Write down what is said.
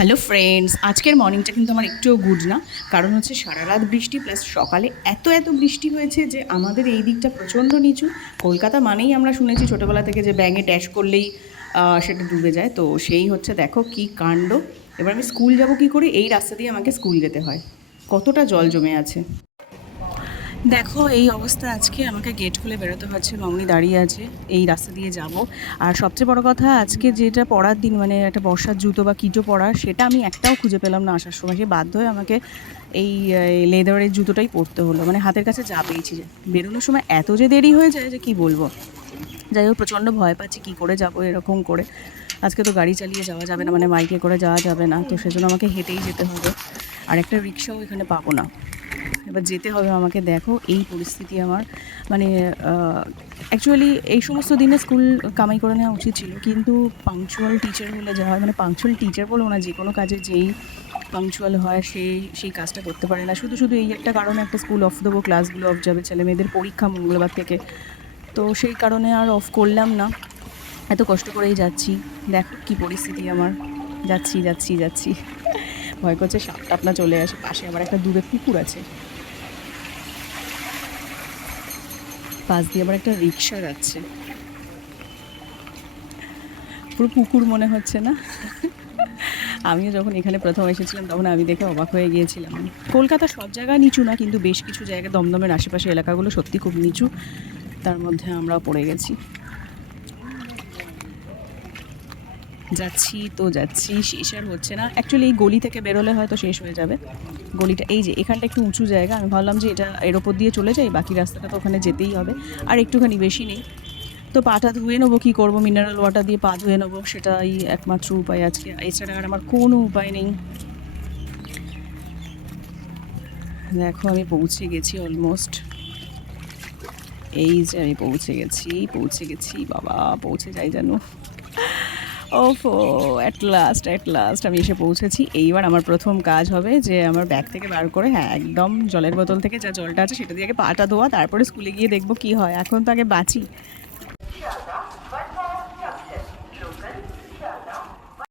Hello friends, আজকের মর্নিংটা কিন্তু আমার একটুও গুড না। কারণ হচ্ছে সারা রাত বৃষ্টি প্লাস সকালে এত বৃষ্টি হয়েছে যে আমাদের এই দিকটা প্রচণ্ড নিচু। কলকাতা মানেই আমরা শুনেছি ছোটোবেলা থেকে যে ব্যাঙে ড্যাশ করলেই সেটা ডুবে যায়। তো সেই হচ্ছে, দেখো কি কাণ্ড। এবার আমি স্কুল যাব কি করে? এই রাস্তা দিয়ে আমাকে স্কুল যেতে হয়। কতটা জল জমে আছে দেখো। এই অবস্থা, আজকে আমাকে গেট খুলে বেরোতে হচ্ছে। মামনি দাঁড়িয়ে আছে, এই রাস্তা দিয়ে যাব। আর সবচেয়ে বড় কথা, আজকে যেটা পরার দিন, মানে একটা বর্ষার জুতো বা কিটো পরার, সেটা আমি একটাও খুঁজে পেলাম না আসার সময়। সে বাধ্য হয়ে আমাকে এই লেদারের জুতোটাই পরতে হলো। মানে হাতের কাছে যা পেয়েছি, যে বেরোনোর সময় এত যে দেরি হয়ে যায় যে কি বলবো। যাই হোক, প্রচণ্ড ভয় পাচ্ছি কী করে যাব এরকম করে। আজকে তো গাড়ি চালিয়ে যাওয়া যাবে না, মানে বাইকে করে যাওয়া যাবে না, তো সেজন্য আমাকে হেঁটেই যেতে হবে। আর একটা রিক্সাও এখানে পাবো না, এবার যেতে হবে আমাকে। দেখো এই পরিস্থিতি আমার, মানে অ্যাকচুয়ালি এই সমস্ত দিনে স্কুল কামাই করে নেওয়া উচিত ছিল, কিন্তু পাংচুয়াল টিচার হলে যা হয়, মানে পাংচুয়াল টিচার বলবো না, যে কোনো কাজে যেই পাংচুয়াল হয় সেই কাজটা করতে পারে না। শুধু শুধু এই একটা কারণে একটা স্কুল অফ দেবো, ক্লাসগুলো অফ যাবে, ছেলে মেয়েদের পরীক্ষা মঙ্গলবার থেকে, তো সেই কারণে আর অফ করলাম না। এত কষ্ট করেই যাচ্ছি, দেখো কি পরিস্থিতি আমার। যাচ্ছি যাচ্ছি যাচ্ছি, ভয় করছে সাপ টাপ না চলে আসে। পাশে আবার একটা দূরে পুকুর আছে, পাশ দিয়ে আবার একটা রিক্সা যাচ্ছে। পুরো পুকুর মনে হচ্ছে না? আমিও যখন এখানে প্রথম এসেছিলাম তখন আমি দেখে অবাক হয়ে গিয়েছিলাম। কলকাতা সব জায়গায় নিচু না, কিন্তু বেশ কিছু জায়গায় দমদমের আশেপাশে এলাকাগুলো সত্যি খুব নিচু, তার মধ্যে আমরাও পড়ে গেছি। যাচ্ছি তো যাচ্ছি, শেষ আর হচ্ছে না। অ্যাকচুয়ালি এই গলি থেকে বেরোলে হয়তো শেষ হয়ে যাবে। গলিটা এই যে এখানটা একটু উঁচু জায়গা, আমি ভাবলাম যে এটা এর ওপর দিয়ে চলে যাই, বাকি রাস্তাটা তো ওখানে যেতেই হবে। আর একটুখানি বেশি নেই, তো পাটা ধুয়ে নেবো। কী করবো, মিনারেল ওয়াটার দিয়ে পা ধুয়ে নেবো, সেটাই একমাত্র উপায় আজকে। এছাড়া আর আমার কোনো উপায় নেই। দেখো আমি পৌঁছে গেছি অলমোস্ট। এই যে আমি পৌঁছে গেছি বাবা, পৌঁছে যাই যেন। ওফো, অ্যাট লাস্ট আমি এসে পৌঁছেছি। এইবার আমার প্রথম কাজ হবে যে আমার ব্যাগ থেকে বার করে, হ্যাঁ একদম জলের বোতল থেকে যা জলটা আছে সেটা দিয়ে আগে পাটা ধোয়া, তারপরে স্কুলে গিয়ে দেখবো কি হয়। এখন তো আগে বাঁচি,